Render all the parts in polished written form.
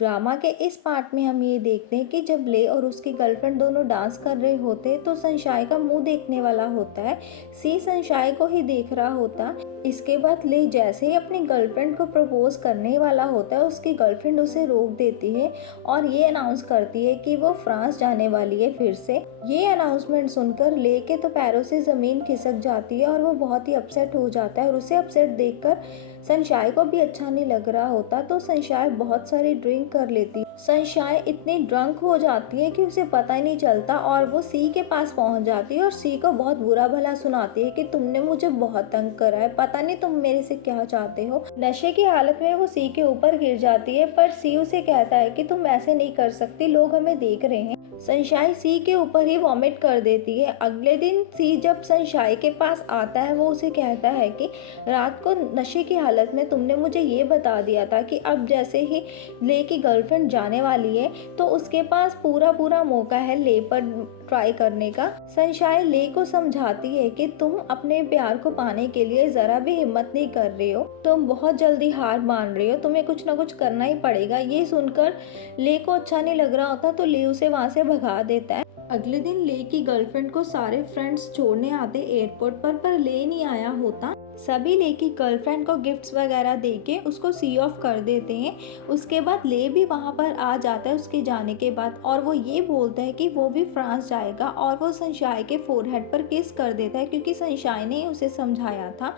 Drama के इस part में हम ये देखते हैं कि जब ले और उसकी गर्लफ्रेंड दोनों डांस कर रहे होते हैं तो सनशाई का मुंह देखने वाला होता है। सी सनशाई को ही देख रहा होता। इसके बाद ले जैसे ही अपनी गर्लफ्रेंड को प्रपोज करने वाला होता है उसकी गर्लफ्रेंड उसे रोक देती है और ये अनाउंस करती है कि वो फ्रांस जाने वाली है फिर से। ये अनाउंसमेंट सुनकर ले के तो पैरों से ज़मीन खिसक जाती है और वो बहुत ही अपसेट हो जाता है और उसे अपसेट देखकर सनशाई को भी अच्छा नहीं लग रहा होता। तो सनशाई बहुत सारी ड्रिंक कर लेती। सनशाई इतनी ड्रंक हो जाती है कि उसे पता ही नहीं चलता और वो सी के पास पहुंच जाती है और सी को बहुत बुरा भला सुनाती है कि तुमने मुझे बहुत तंग करा है, पता नहीं तुम मेरे से क्या चाहते हो। नशे की हालत में वो सी के ऊपर गिर जाती है पर सी उसे कहता है कि तुम ऐसे नहीं कर सकती, लोग हमें देख रहे हैं। सनशाई सी के ऊपर ही वॉमिट कर देती है। अगले दिन सी जब सनशाई के पास आता है वो उसे कहता है कि रात को नशे की हालत में तुमने मुझे ये बता दिया था कि अब जैसे ही ले की गर्लफ्रेंड जाने वाली है तो उसके पास पूरा मौका है ले पर ट्राई करने का। सनशाई ले को समझाती है कि तुम अपने प्यार को पाने के लिए ज़रा भी हिम्मत नहीं कर रहे हो, तुम बहुत जल्दी हार मान रहे हो, तुम्हें कुछ ना कुछ करना ही पड़ेगा। ये सुनकर ले को अच्छा नहीं लग रहा होता तो ले उसे वहाँ से भगा देता है। अगले दिन ले की गर्लफ्रेंड को सारे फ्रेंड्स छोड़ने आते एयरपोर्ट पर ले नहीं आया होता। सभी ले की गर्लफ्रेंड को गिफ्ट्स वगैरह देके उसको सी ऑफ कर देते हैं। उसके बाद ले भी वहाँ पर आ जाता है उसके जाने के बाद और वो ये बोलता है कि वो भी फ्रांस जाएगा और वो सनशाई के फोरहेड पर किस कर देता है क्योंकि सनशाई ने उसे समझाया था।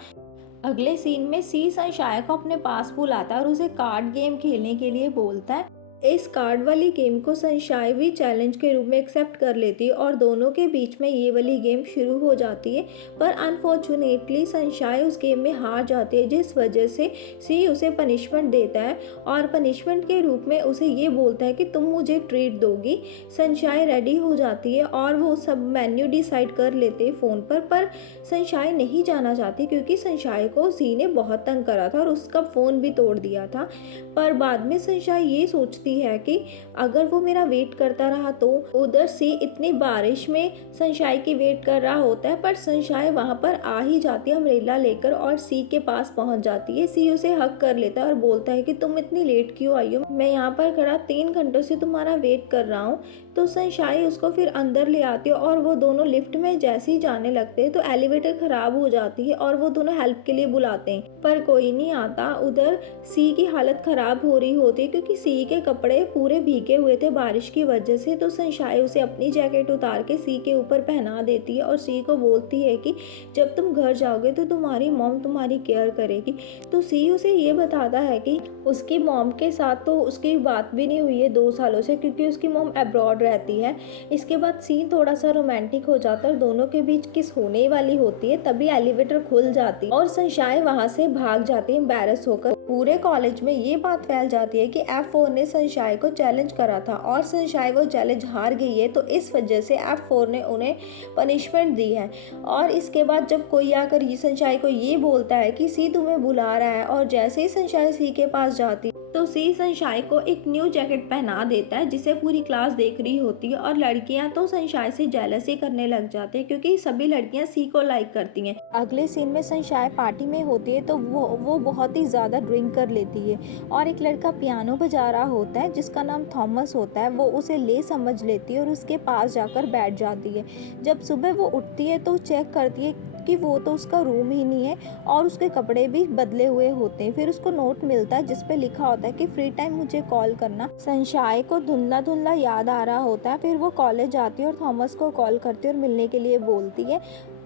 अगले सीन में सी सनशाई को अपने पास बुलाता है और उसे कार्ड गेम खेलने के लिए बोलता है। इस कार्ड वाली गेम को सनशाई भी चैलेंज के रूप में एक्सेप्ट कर लेती है और दोनों के बीच में ये वाली गेम शुरू हो जाती है। पर अनफॉर्चुनेटली सनशाई उस गेम में हार जाती है जिस वजह से सी उसे पनिशमेंट देता है और पनिशमेंट के रूप में उसे ये बोलता है कि तुम मुझे ट्रीट दोगी। सनशाई रेडी हो जाती है और वो सब मेन्यू डिसाइड कर लेते हैं फ़ोन पर सनशाई नहीं जाना चाहती क्योंकि सनशाई को सी ने बहुत तंग करा था और उसका फ़ोन भी तोड़ दिया था। पर बाद में सनशाई ये सोचती है कि अगर वो मेरा वेट करता रहा तो उधर से इतनी बारिश में सनशाई की वेट कर रहा होता है पर सनशाई वहाँ पर आ ही जाती है अम्ब्रेला लेकर और सी के पास पहुँच जाती है। सी उसे हक कर लेता है और बोलता है कि तुम इतनी लेट क्यों आई हो, मैं यहाँ पर खड़ा 3 घंटों से तुम्हारा वेट कर रहा हूँ। तो सनशाई उसको फिर अंदर ले आती है और वो दोनों लिफ्ट में जैसे ही जाने लगते हैं तो एलिवेटर खराब हो जाती है और वो दोनों हेल्प के लिए बुलाते हैं पर कोई नहीं आता। उधर सी की हालत खराब हो रही होती है क्योंकि सी के कपड़े पूरे भीगे हुए थे बारिश की वजह से। तो सनशाई उसे अपनी जैकेट उतार के सी के ऊपर पहना देती है और सी को बोलती है कि जब तुम घर जाओगे तो तुम्हारी मॉम तुम्हारी केयर करेगी। तो सी उसे ये बताता है कि उसकी मॉम के साथ तो उसकी बात भी नहीं हुई है 2 सालों से क्योंकि उसकी मॉम अब्रॉड रहती है। इसके बाद सीन थोड़ा सा रोमांटिक हो जाता है और दोनों के बीच किस होने वाली होती है तभी एलिवेटर खुल जाती है और सनशाई वहाँ से भाग जाती है एम्बैरस होकर। पूरे कॉलेज में ये बात फैल जाती है कि F4 ने सनशाई को चैलेंज करा था और सनशाई वो चैलेंज हार गई है तो इस वजह से F4 ने उन्हें पनिशमेंट दी है। और इसके बाद जब कोई आकर ये सनशाई को ये बोलता है कि सी तुम्हें बुला रहा है और जैसे ही सनशाई सी के पास जाती तो सी सनशाई को एक न्यू जैकेट पहना देता है जिसे पूरी क्लास देख रही होती है और लड़कियां तो सनशाई से जेलसी करने लग जाती है क्योंकि सभी लड़कियां सी को लाइक करती हैं। अगले सीन में सनशाई पार्टी में होती है तो वो बहुत ही ज़्यादा ड्रिंक कर लेती है और एक लड़का पियानो बजा रहा होता है जिसका नाम थॉमस होता है। वो उसे ले समझ लेती है और उसके पास जाकर बैठ जाती है। जब सुबह वो उठती है तो चेक करती है कि वो तो उसका रूम ही नहीं है और उसके कपड़े भी बदले हुए होते हैं। फिर उसको नोट मिलता है जिस पे लिखा होता है कि फ्री टाइम मुझे कॉल करना। सनशाई को धुंधला याद आ रहा होता है। फिर वो कॉलेज जाती है और थॉमस को कॉल करती है और मिलने के लिए बोलती है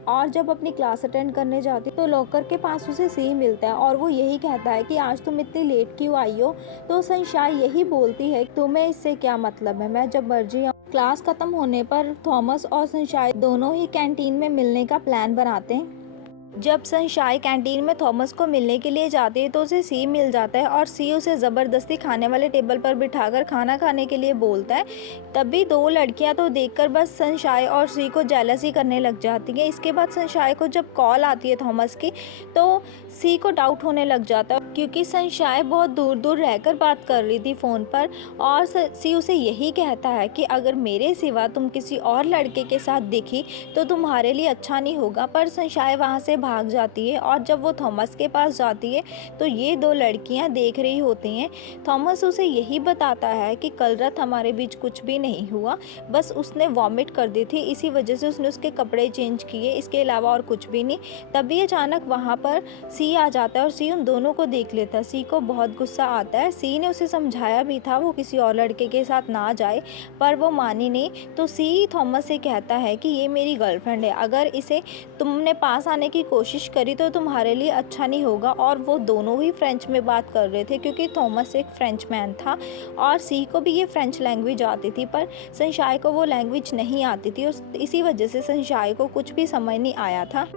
और जब अपनी क्लास अटेंड करने जाती है तो लॉकर के पास उसे सी मिलता है और वो यही कहता है कि आज तुम इतनी लेट क्यों आई हो। तो सनशाई यही बोलती है तुम्हें इससे क्या मतलब है, मैं जब मर्जी आऊँ। क्लास खत्म होने पर थॉमस और सनशाई दोनों ही कैंटीन में मिलने का प्लान बनाते हैं। जब सनशाई कैंटीन में थॉमस को मिलने के लिए जाती है तो उसे सी मिल जाता है और सी उसे ज़बरदस्ती खाने वाले टेबल पर बिठाकर खाना खाने के लिए बोलता है। तभी 2 लड़कियां तो देखकर बस सनशाई और सी को जेलसी करने लग जाती हैं। इसके बाद सनशाई को जब कॉल आती है थॉमस की तो सी को डाउट होने लग जाता है क्योंकि सनशाई बहुत दूर रहकर बात कर रही थी फ़ोन पर और सी उसे यही कहता है कि अगर मेरे सिवा तुम किसी और लड़के के साथ दिखी तो तुम्हारे लिए अच्छा नहीं होगा। पर सनशाई वहाँ से भाग जाती है और जब वो थॉमस के पास जाती है तो ये दो लड़कियां देख रही होती हैं। थॉमस उसे यही बताता है कि कल रात हमारे बीच कुछ भी नहीं हुआ, बस उसने वॉमिट कर दी थी, इसी वजह से उसने उसके कपड़े चेंज किए, इसके अलावा और कुछ भी नहीं। तभी अचानक वहाँ पर सी आ जाता है और सी उन दोनों को देख लेता है। सी को बहुत गुस्सा आता है। सी ने उसे समझाया भी था वो किसी और लड़के के साथ ना जाए, पर वो मानी नहीं। तो सी थॉमस से कहता है कि ये मेरी गर्लफ्रेंड है, अगर इसे तुमने पास आने की कोशिश करी तो तुम्हारे लिए अच्छा नहीं होगा। और वो दोनों ही फ्रेंच में बात कर रहे थे क्योंकि थॉमस एक फ्रेंच मैन था और सी को भी ये फ्रेंच लैंग्वेज आती थी, पर सनशाइन को वो लैंग्वेज नहीं आती थी और इसी वजह से सनशाइन को कुछ भी समझ नहीं आया था।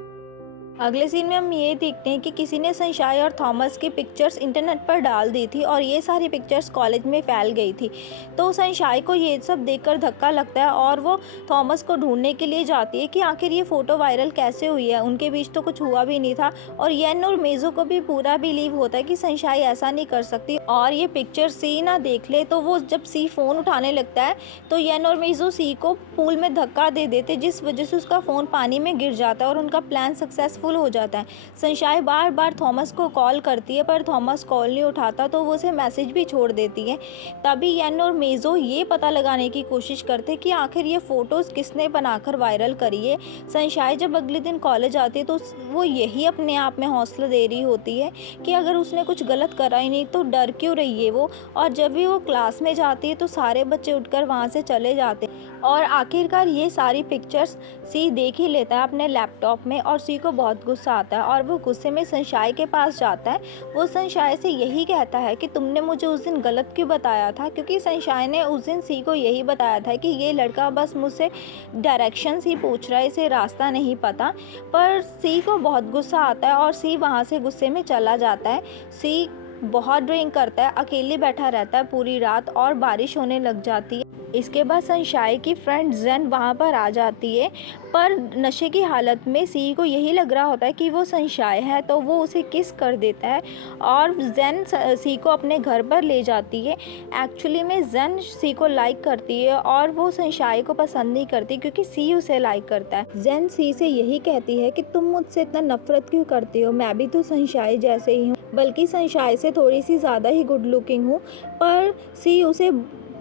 अगले सीन में हम ये देखते हैं कि किसी ने सनशाइन और थॉमस की पिक्चर्स इंटरनेट पर डाल दी थी और ये सारी पिक्चर्स कॉलेज में फैल गई थी। तो सनशाइन को ये सब देखकर धक्का लगता है और वो थॉमस को ढूंढने के लिए जाती है कि आखिर ये फ़ोटो वायरल कैसे हुई है, उनके बीच तो कुछ हुआ भी नहीं था। और येन और मेजो को भी पूरा बिलीव होता है कि सनशाइन ऐसा नहीं कर सकती और ये पिक्चर सी ना देख ले। तो वो जब सी फ़ोन उठाने लगता है तो येन और मेजो सी को पूल में धक्का दे देते, जिस वजह से उसका फ़ोन पानी में गिर जाता है और उनका प्लान सक्सेसफुल हो जाता है। सनशाइन बार बार थॉमस को कॉल करती है पर थॉमस कॉल नहीं उठाता, तो वो उसे मैसेज भी छोड़ देती है। तभी येन और मेजो ये पता लगाने की कोशिश करते कि आखिर ये फ़ोटोज़ किसने बनाकर वायरल करी है। सनशाइन जब अगले दिन कॉलेज आती है तो वो यही अपने आप में हौसला दे रही होती है कि अगर उसने कुछ गलत करा ही नहीं तो डर क्यों रही है वो। और जब भी वो क्लास में जाती है तो सारे बच्चे उठकर वहाँ से चले जाते हैं और आखिरकार ये सारी पिक्चर्स सी देख ही लेता है अपने लैपटॉप में और सी को बहुत गुस्सा आता है और वो गुस्से में सनशाइन के पास जाता है। वो सनशाइन से यही कहता है कि तुमने मुझे उस दिन गलत क्यों बताया था, क्योंकि सनशाइन ने उस दिन सी को यही बताया था कि ये लड़का बस मुझसे डायरेक्शंस ही पूछ रहा है, इसे रास्ता नहीं पता। पर सी को बहुत गुस्सा आता है और सी वहाँ से गुस्से में चला जाता है। सी बहुत ड्रिंक करता है, अकेले बैठा रहता है पूरी रात और बारिश होने लग जाती है। इसके बाद सनशाइन की फ्रेंड जेन वहाँ पर आ जाती है, पर नशे की हालत में सी को यही लग रहा होता है कि वो सनशाइन है, तो वो उसे किस कर देता है और जेन सी को अपने घर पर ले जाती है। एक्चुअली में जेन सी को लाइक करती है और वो सनशाइन को पसंद नहीं करती क्योंकि सी उसे लाइक करता है। जेन सी से यही कहती है कि तुम मुझसे इतना नफरत क्यों करती हो, मैं भी तो सनशाइन जैसे ही हूँ, बल्कि सनशाइन से थोड़ी सी ज़्यादा ही गुड लुकिंग हूँ। पर सी उसे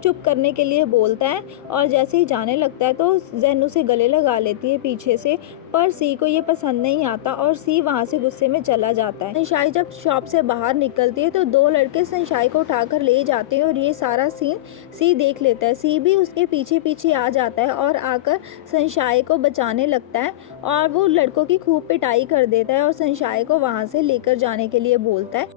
चुप करने के लिए बोलता है और जैसे ही जाने लगता है तो जेन उसे गले लगा लेती है पीछे से, पर सी को ये पसंद नहीं आता और सी वहाँ से गुस्से में चला जाता है। सनशाइन जब शॉप से बाहर निकलती है तो दो लड़के सनशाइन को उठाकर ले जाते हैं और ये सारा सीन सी देख लेता है। सी भी उसके पीछे पीछे आ जाता है और आकर सनशाइन को बचाने लगता है और वो लड़कों की खूब पिटाई कर देता है और सनशाइन को वहाँ से लेकर जाने के लिए बोलता है।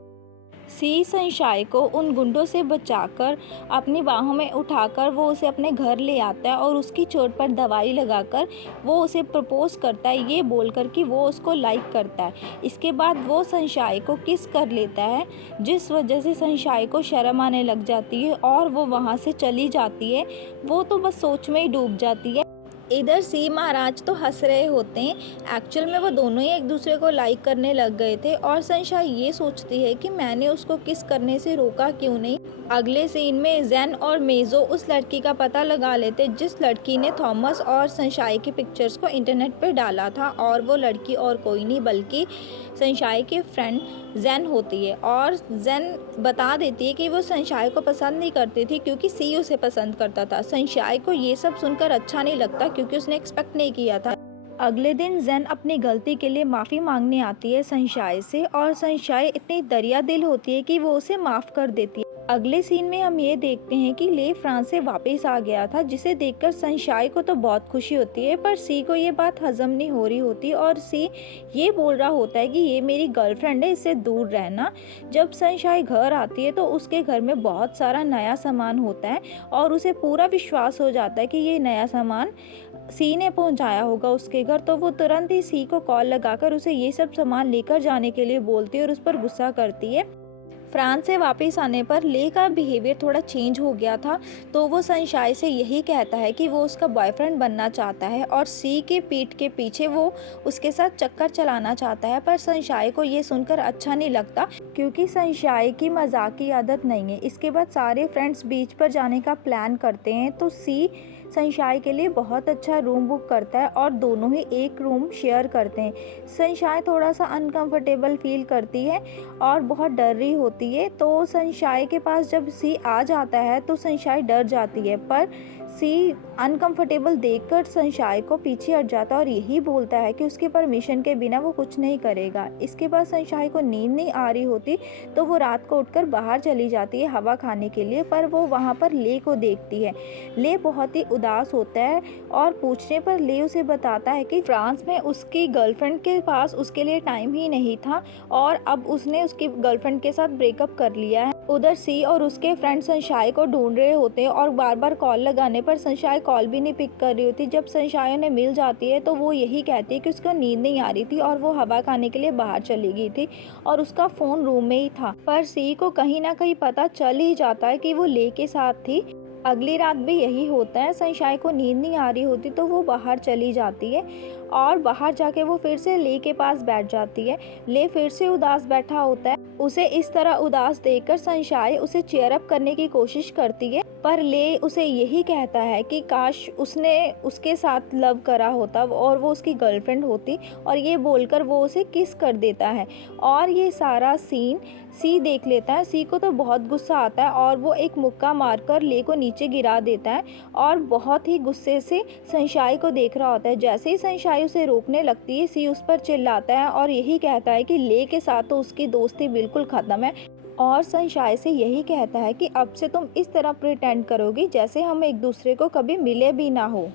सी सनशाइन को उन गुंडों से बचाकर अपनी बाहों में उठाकर वो उसे अपने घर ले आता है और उसकी चोट पर दवाई लगाकर वो उसे प्रपोज करता है, ये बोलकर कि वो उसको लाइक करता है। इसके बाद वो सनशाइन को किस कर लेता है, जिस वजह से सनशाइन को शर्म आने लग जाती है और वो वहाँ से चली जाती है। वो तो बस सोच में ही डूब जाती है। इधर सी महाराज तो हंस रहे होते हैं, एक्चुअल में वो दोनों ही एक दूसरे को लाइक करने लग गए थे और सनशाइन ये सोचती है कि मैंने उसको किस करने से रोका क्यों नहीं। अगले सीन में जेन और मेजो उस लड़की का पता लगा लेते जिस लड़की ने थॉमस और सनशाइन की पिक्चर्स को इंटरनेट पे डाला था और वो लड़की और कोई नहीं बल्कि सनशाइन की फ्रेंड जेन होती है। और जेन बता देती है कि वो सनशाइन को पसंद नहीं करती थी क्योंकि सी उसे पसंद करता था। सनशाइन को ये सब सुनकर अच्छा नहीं लगता क्योंकि उसने एक्सपेक्ट नहीं किया था। अगले दिन जेन अपनी गलती के लिए माफ़ी मांगने आती है सनशाइन से और सनशाइन इतनी दरिया दिल होती है कि वो उसे माफ़ कर देती है। अगले सीन में हम ये देखते हैं कि ले फ्रांस से वापस आ गया था, जिसे देखकर सनशाइन को तो बहुत खुशी होती है, पर सी को ये बात हजम नहीं हो रही होती और सी ये बोल रहा होता है कि ये मेरी गर्लफ्रेंड है, इससे दूर रहना। जब सनशाइन घर आती है तो उसके घर में बहुत सारा नया सामान होता है और उसे पूरा विश्वास हो जाता है कि ये नया सामान सी ने पहुंचाया होगा उसके घर। तो वो तुरंत ही सी को कॉल लगाकर उसे ये सब सामान लेकर जाने के लिए बोलती है और उस पर गुस्सा करती है। फ्रांस से वापस आने पर ले का बिहेवियर थोड़ा चेंज हो गया था, तो वो सनशाइन से यही कहता है कि वो उसका बॉयफ्रेंड बनना चाहता है और सी के पीठ के पीछे वो उसके साथ चक्कर चलाना चाहता है। पर सनशाइन को ये सुनकर अच्छा नहीं लगता क्योंकि सनशाइन की मजाक की आदत नहीं है। इसके बाद सारे फ्रेंड्स बीच पर जाने का प्लान करते हैं तो सी सनशाई के लिए बहुत अच्छा रूम बुक करता है और दोनों ही एक रूम शेयर करते हैं। सनशाई थोड़ा सा अनकंफर्टेबल फील करती है और बहुत डर रही होती है, तो सनशाई के पास जब सी आ जाता है तो सनशाई डर जाती है, पर सी अनकंफर्टेबल देखकर सनशाई को पीछे हट जाता है और यही बोलता है कि उसकी परमिशन के बिना वो कुछ नहीं करेगा। इसके बाद सनशाई को नींद नहीं आ रही होती, तो वो रात को उठकर बाहर चली जाती है हवा खाने के लिए, पर वो वहाँ पर ले को देखती है। ले बहुत ही उदास होता है और पूछने पर ले उसे बताता है कि फ्रांस में उसकी गर्लफ्रेंड के पास उसके लिए टाइम ही नहीं था और अब उसने उसकी गर्लफ्रेंड के साथ ब्रेकअप कर लिया है। उधर सी और उसके फ्रेंड सनशाई को ढूंढ रहे होते हैं और बार बार कॉल लगाने पर सनशाई कॉल भी नहीं पिक कर रही होती। जब सनशाई उन्हें मिल जाती है तो वो यही कहती है कि उसको नींद नहीं आ रही थी और वो हवा खाने के लिए बाहर चली गई थी और उसका फ़ोन रूम में ही था। पर सी को कहीं ना कहीं पता चल ही जाता है कि वो ले के साथ थी। अगली रात भी यही होता है, सनशाई को नींद नहीं आ रही होती तो वो बाहर चली जाती है और बाहर जाके वो फिर से ले के पास बैठ जाती है। ले फिर से उदास बैठा होता है। उसे इस तरह उदास देखकर सनशाई उसे चीयर अप करने की कोशिश करती है, पर ले उसे यही कहता है कि काश उसने उसके साथ लव करा होता और वो उसकी गर्लफ्रेंड होती, और ये बोलकर वो उसे किस कर देता है। और ये सारा सीन सी देख लेता है। सी को तो बहुत गुस्सा आता है और वो एक मुक्का मारकर ले को नीचे गिरा देता है और बहुत ही गुस्से से सनशाई को देख रहा होता है। जैसे ही सनशाई उसे रोकने लगती है, सी उस पर चिल्लाता है और यही कहता है कि ले के साथ तो उसकी दोस्ती बिल्कुल ख़त्म है, और सनशाई से यही कहता है कि अब से तुम इस तरह प्रिटेंड करोगी जैसे हम एक दूसरे को कभी मिले भी ना हो।